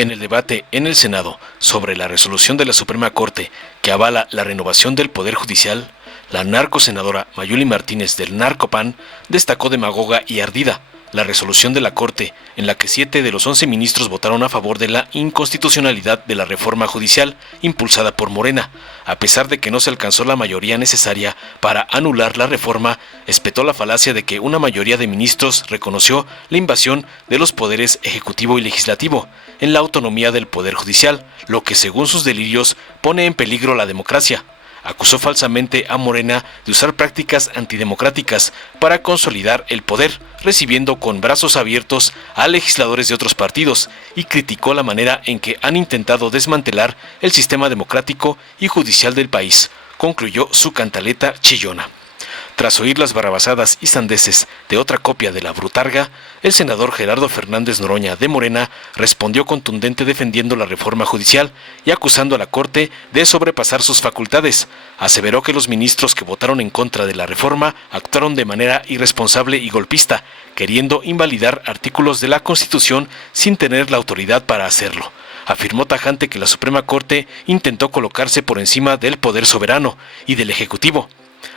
En el debate en el Senado sobre la resolución de la Suprema Corte que avala la renovación del Poder Judicial, la narcosenadora Mayuli Martínez del Narcopan destacó demagoga y ardida la resolución de la Corte en la que 7 de los 11 ministros votaron a favor de la inconstitucionalidad de la reforma judicial impulsada por Morena. A pesar de que no se alcanzó la mayoría necesaria para anular la reforma, espetó la falacia de que una mayoría de ministros reconoció la invasión de los poderes ejecutivo y legislativo en la autonomía del Poder Judicial, lo que según sus delirios pone en peligro la democracia. Acusó falsamente a Morena de usar prácticas antidemocráticas para consolidar el poder, recibiendo con brazos abiertos a legisladores de otros partidos, y criticó la manera en que han intentado desmantelar el sistema democrático y judicial del país, concluyó su cantaleta chillona. Tras oír las barrabasadas y sandeces de otra copia de la brutarga, el senador Gerardo Fernández Noroña de Morena respondió contundente defendiendo la reforma judicial y acusando a la Corte de sobrepasar sus facultades. Aseveró que los ministros que votaron en contra de la reforma actuaron de manera irresponsable y golpista, queriendo invalidar artículos de la Constitución sin tener la autoridad para hacerlo. Afirmó tajante que la Suprema Corte intentó colocarse por encima del poder soberano y del Ejecutivo,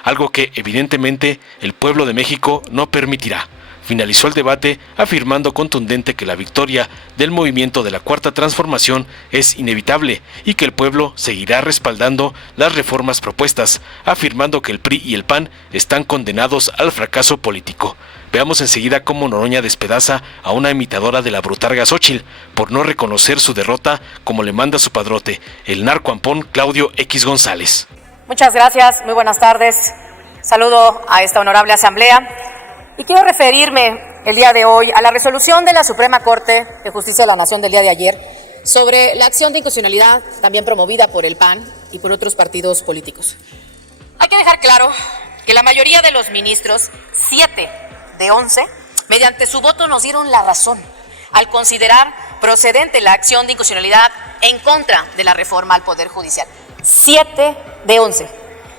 algo que evidentemente el pueblo de México no permitirá. Finalizó el debate afirmando contundente que la victoria del movimiento de la Cuarta Transformación es inevitable y que el pueblo seguirá respaldando las reformas propuestas, afirmando que el PRI y el PAN están condenados al fracaso político. Veamos enseguida cómo Noroña despedaza a una imitadora de la brutarga Xóchitl por no reconocer su derrota como le manda su padrote, el narcoampón Claudio X González. Muchas gracias, muy buenas tardes. Saludo a esta honorable asamblea y quiero referirme el día de hoy a la resolución de la Suprema Corte de Justicia de la Nación del día de ayer sobre la acción de inconstitucionalidad también promovida por el PAN y por otros partidos políticos. Hay que dejar claro que la mayoría de los ministros, 7 de 11, mediante su voto nos dieron la razón al considerar procedente la acción de inconstitucionalidad en contra de la reforma al Poder Judicial. 7 de 11.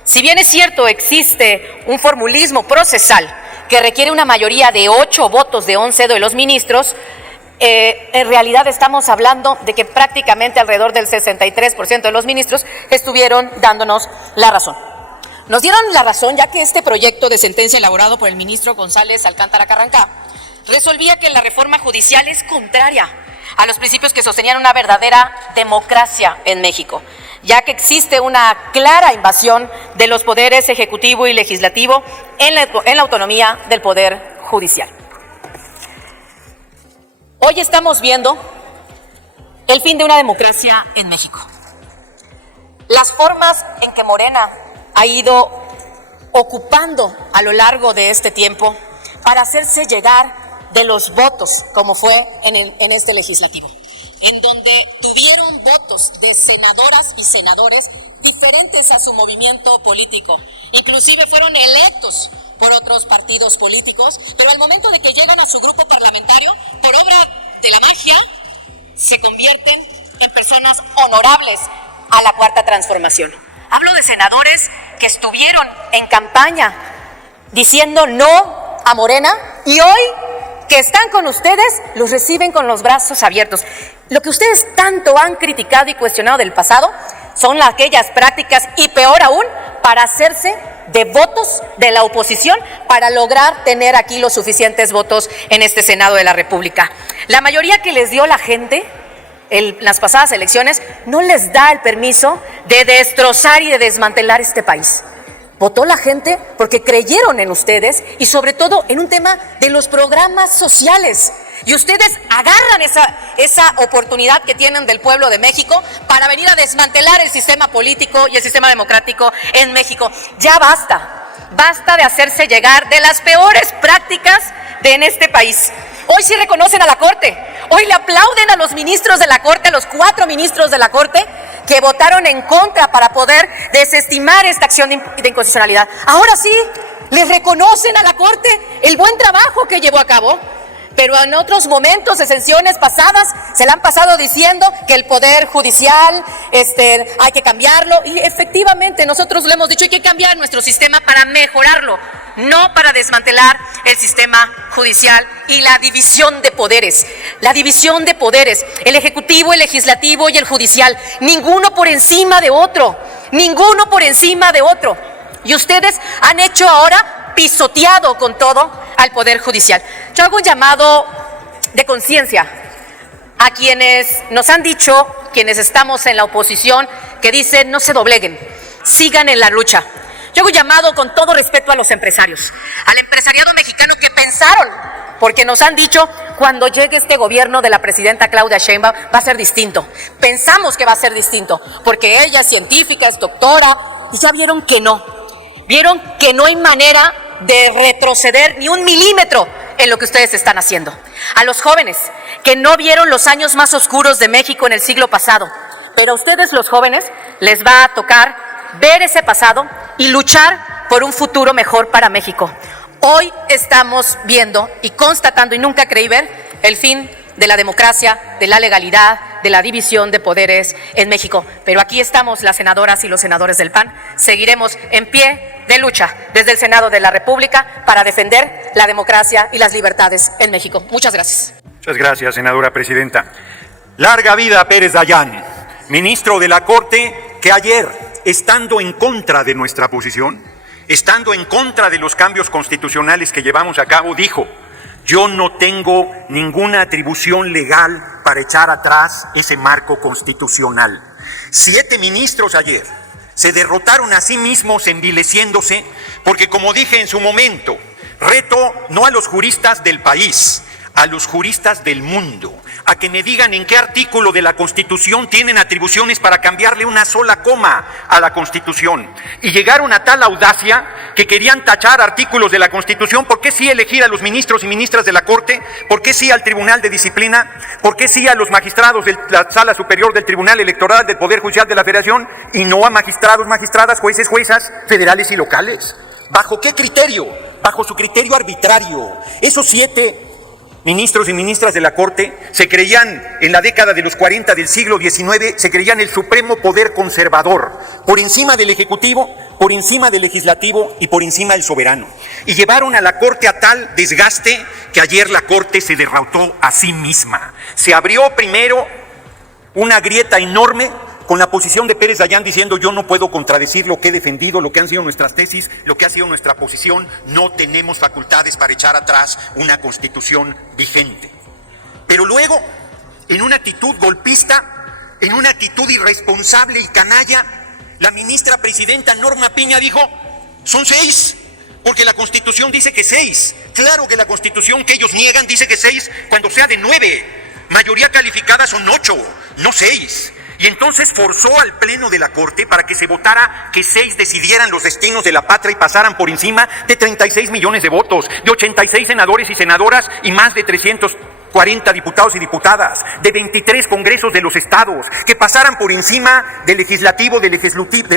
Si bien es cierto, existe un formulismo procesal que requiere una mayoría de 8 votos de 11 de los ministros, en realidad estamos hablando de que prácticamente alrededor del 63% de los ministros estuvieron dándonos la razón. Nos dieron la razón ya que este proyecto de sentencia elaborado por el ministro González Alcántara Carrancá resolvía que la reforma judicial es contraria a los principios que sostenían una verdadera democracia en México, ya que existe una clara invasión de los poderes ejecutivo y legislativo en la autonomía del Poder Judicial. Hoy estamos viendo el fin de una democracia en México. Las formas en que Morena ha ido ocupando a lo largo de este tiempo para hacerse llegar de los votos, como fue en este legislativo, en donde tuvieron votos de senadoras y senadores diferentes a su movimiento político. Inclusive fueron electos por otros partidos políticos, pero al momento de que llegan a su grupo parlamentario, por obra de la magia, se convierten en personas honorables a la Cuarta Transformación. Hablo de senadores que estuvieron en campaña diciendo no a Morena y hoy que están con ustedes, los reciben con los brazos abiertos. Lo que ustedes tanto han criticado y cuestionado del pasado son aquellas prácticas y peor aún, para hacerse de votos de la oposición para lograr tener aquí los suficientes votos en este Senado de la República. La mayoría que les dio la gente en las pasadas elecciones no les da el permiso de destrozar y de desmantelar este país. Votó la gente porque creyeron en ustedes y sobre todo en un tema de los programas sociales. Y ustedes agarran esa oportunidad que tienen del pueblo de México para venir a desmantelar el sistema político y el sistema democrático en México. Ya basta de hacerse llegar de las peores prácticas en este país. Hoy sí reconocen a la Corte, hoy le aplauden a los ministros de la Corte, a los 4 ministros de la Corte que votaron en contra para poder desestimar esta acción de inconstitucionalidad. Ahora sí, les reconocen a la Corte el buen trabajo que llevó a cabo, pero en otros momentos de sesiones pasadas se le han pasado diciendo que el Poder Judicial hay que cambiarlo, y efectivamente nosotros le hemos dicho hay que cambiar nuestro sistema para mejorarlo, no para desmantelar el sistema judicial y la división de poderes. La división de poderes, el ejecutivo, el legislativo y el judicial, ninguno por encima de otro, ninguno por encima de otro. Y ustedes han hecho ahora pisoteado con todo al Poder Judicial. Yo hago un llamado de conciencia a quienes nos han dicho, quienes estamos en la oposición, que dicen no se dobleguen, sigan en la lucha. Yo hago un llamado con todo respeto a los empresarios, al empresariado mexicano que pensaron, porque nos han dicho cuando llegue este gobierno de la presidenta Claudia Sheinbaum va a ser distinto. Pensamos que va a ser distinto, porque ella es científica, es doctora, y ya vieron que no. Vieron que no hay manera de retroceder ni un milímetro en lo que ustedes están haciendo. A los jóvenes que no vieron los años más oscuros de México en el siglo pasado, pero a ustedes los jóvenes les va a tocar ver ese pasado y luchar por un futuro mejor para México. Hoy estamos viendo y constatando, y nunca creí ver, el fin de la democracia, de la legalidad, de la división de poderes en México. Pero aquí estamos las senadoras y los senadores del PAN. Seguiremos en pie de lucha desde el Senado de la República para defender la democracia y las libertades en México. Muchas gracias. Muchas gracias, senadora presidenta. Larga vida a Pérez Dayán, ministro de la Corte, que ayer, estando en contra de nuestra posición, estando en contra de los cambios constitucionales que llevamos a cabo, dijo: yo no tengo ninguna atribución legal para echar atrás ese marco constitucional. 7 ministros ayer se derrotaron a sí mismos envileciéndose porque, como dije en su momento, reto no a los juristas del país, a los juristas del mundo, a que me digan en qué artículo de la Constitución tienen atribuciones para cambiarle una sola coma a la Constitución. Y llegaron a tal audacia que querían tachar artículos de la Constitución. ¿Por qué sí elegir a los ministros y ministras de la Corte? ¿Por qué sí al Tribunal de Disciplina? ¿Por qué sí a los magistrados de la Sala Superior del Tribunal Electoral del Poder Judicial de la Federación y no a magistrados, magistradas, jueces, juezas federales y locales? ¿Bajo qué criterio? Bajo su criterio arbitrario. Esos 7 ministros y ministras de la Corte se creían, en la década de los 40 del siglo XIX, se creían el supremo poder conservador, por encima del Ejecutivo, por encima del Legislativo y por encima del soberano. Y llevaron a la Corte a tal desgaste que ayer la Corte se derrotó a sí misma. Se abrió primero una grieta enorme con la posición de Pérez Dayán diciendo: yo no puedo contradecir lo que he defendido, lo que han sido nuestras tesis, lo que ha sido nuestra posición, no tenemos facultades para echar atrás una Constitución vigente. Pero luego, en una actitud golpista, en una actitud irresponsable y canalla, la ministra presidenta Norma Piña dijo: son 6, porque la Constitución dice que 6. Claro que la Constitución que ellos niegan dice que 6 cuando sea de 9. Mayoría calificada son 8, no 6. Y entonces forzó al Pleno de la Corte para que se votara que 6 decidieran los destinos de la patria y pasaran por encima de 36 millones de votos, de 86 senadores y senadoras y más de 340 diputados y diputadas, de 23 congresos de los estados, que pasaran por encima del legislativo, del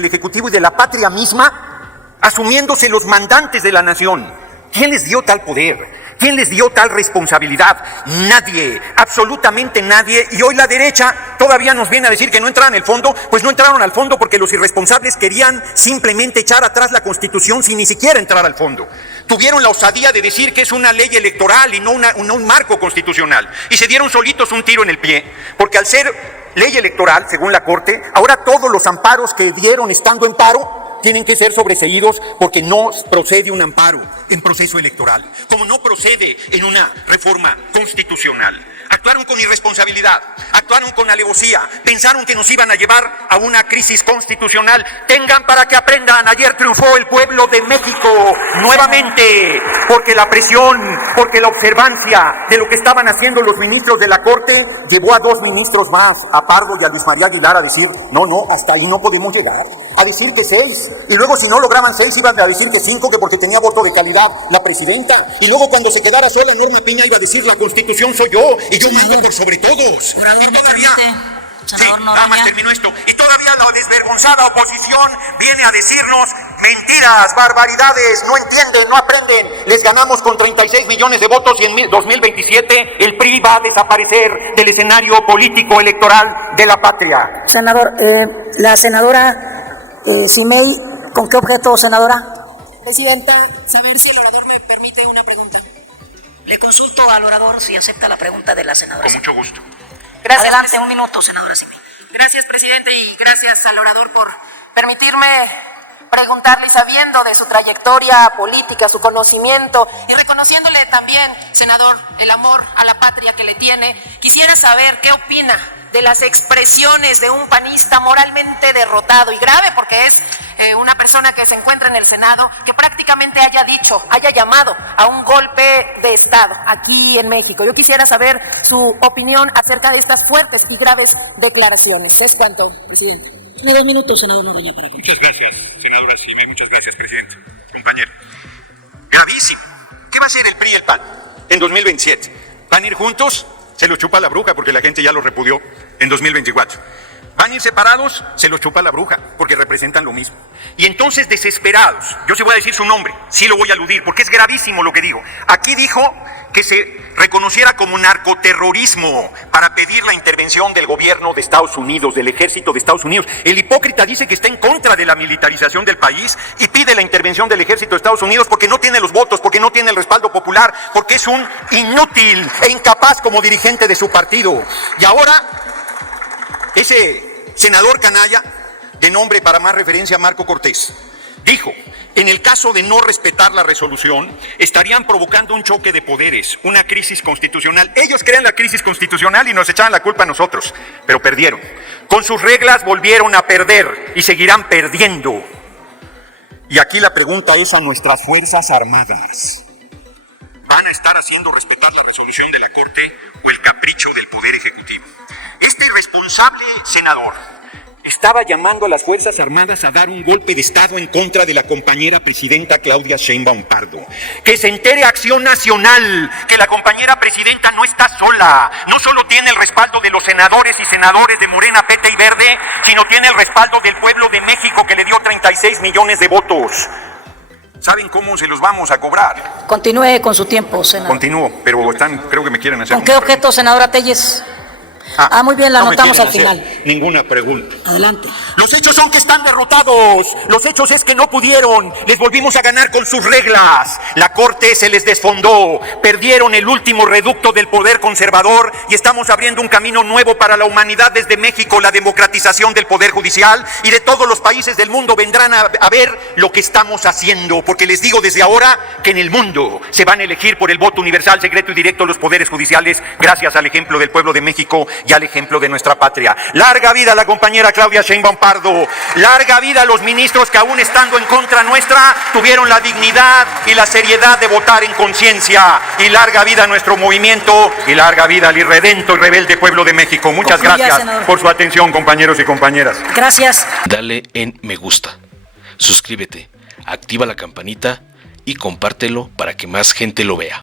ejecutivo y de la patria misma, asumiéndose los mandantes de la nación. ¿Quién les dio tal poder? ¿Quién les dio tal responsabilidad? Nadie, absolutamente nadie. Y hoy la derecha todavía nos viene a decir que no entraron al fondo. Pues no entraron al fondo porque los irresponsables querían simplemente echar atrás la Constitución sin ni siquiera entrar al fondo. Tuvieron la osadía de decir que es una ley electoral y no un marco constitucional. Y se dieron solitos un tiro en el pie, porque al ser ley electoral, según la Corte, ahora todos los amparos que dieron estando en paro tienen que ser sobreseídos porque no procede un amparo en proceso electoral, como no procede en una reforma constitucional. Actuaron con irresponsabilidad, actuaron con alevosía, pensaron que nos iban a llevar a una crisis constitucional. Tengan para que aprendan, ayer triunfó el pueblo de México nuevamente, porque la presión, porque la observancia de lo que estaban haciendo los ministros de la Corte llevó a 2 ministros más, a Pardo y a Luis María Aguilar, a decir: no, hasta ahí no podemos llegar, a decir que 6, y luego si no lograban 6 iban a decir que 5, que porque tenía voto de calidad la presidenta, y luego cuando se quedara sola Norma Piña iba a decir: la Constitución soy yo, y yo mando por sobre todos. Y todavía, nada más termino esto, y todavía la desvergonzada oposición viene a decirnos: Mentiras, barbaridades, no entienden, no aprenden. Les ganamos con 36 millones de votos y en 2027 el PRI va a desaparecer del escenario político electoral de la patria. Senador, la senadora Simei, ¿con qué objeto, senadora? Presidenta, saber si el orador me permite una pregunta. Le consulto al orador si acepta la pregunta de la senadora. Con mucho gusto. Gracias. Adelante, un minuto, senadora Simei. Gracias, presidente, y gracias al orador por permitirme preguntarle, sabiendo de su trayectoria política, su conocimiento y reconociéndole también, senador, el amor a la patria que le tiene. Quisiera saber qué opina de las expresiones de un panista moralmente derrotado y grave, porque es una persona que se encuentra en el Senado, que prácticamente haya llamado a un golpe de Estado aquí en México. Yo quisiera saber su opinión acerca de estas fuertes y graves declaraciones. ¿Es cuánto, presidente? Tiene 2 minutos, senador Noroña, para Muchas gracias, senadora Simei, muchas gracias, presidente. Compañero. Gravísimo. ¿Qué va a hacer el PRI y el PAN en 2027? ¿Van a ir juntos? Se los chupa la bruja porque la gente ya los repudió en 2024. ¿Van a ir separados? Se los chupa la bruja porque representan lo mismo. Y entonces, desesperados, yo sí voy a decir su nombre, sí lo voy a aludir porque es gravísimo lo que dijo. Aquí dijo que se reconociera como narcoterrorismo para pedir la intervención del gobierno de Estados Unidos, del ejército de Estados Unidos. El hipócrita dice que está en contra de la militarización del país y pide la intervención del ejército de Estados Unidos porque no tiene los votos, porque no tiene el respaldo popular, porque es un inútil e incapaz como dirigente de su partido. Y ahora, ese senador canalla, de nombre para más referencia Marco Cortés, dijo: en el caso de no respetar la resolución, estarían provocando un choque de poderes, una crisis constitucional. Ellos crean la crisis constitucional y nos echaban la culpa a nosotros, pero perdieron. Con sus reglas volvieron a perder y seguirán perdiendo. Y aquí la pregunta es a nuestras Fuerzas Armadas: ¿van a estar haciendo respetar la resolución de la Corte o el capricho del Poder Ejecutivo? Este irresponsable senador estaba llamando a las Fuerzas Armadas a dar un golpe de Estado en contra de la compañera presidenta Claudia Sheinbaum Pardo. Que se entere Acción Nacional que la compañera presidenta no está sola. No solo tiene el respaldo de los senadores y senadores de Morena, PT y Verde, sino tiene el respaldo del pueblo de México que le dio 36 millones de votos. ¿Saben cómo se los vamos a cobrar? Continúe con su tiempo, senador. Continúo, pero creo que me quieren hacer. ¿Con qué objeto, senadora Telles? Muy bien, la anotamos al final. Ninguna pregunta. Adelante. Los hechos son que están derrotados. Los hechos es que no pudieron. Les volvimos a ganar con sus reglas. La Corte se les desfondó. Perdieron el último reducto del poder conservador y estamos abriendo un camino nuevo para la humanidad desde México, la democratización del poder judicial, y de todos los países del mundo vendrán a ver lo que estamos haciendo, porque les digo desde ahora que en el mundo se van a elegir por el voto universal, secreto y directo los poderes judiciales, gracias al ejemplo del pueblo de México y al ejemplo de nuestra patria. Larga vida a la compañera Claudia Sheinbaum Pardo, larga vida a los ministros que aún estando en contra nuestra tuvieron la dignidad y la seriedad de votar en conciencia, y larga vida a nuestro movimiento y larga vida al irredento y rebelde pueblo de México. Muchas gracias, senador, por su atención, compañeros y compañeras. Gracias. Dale en me gusta, suscríbete, activa la campanita y compártelo para que más gente lo vea.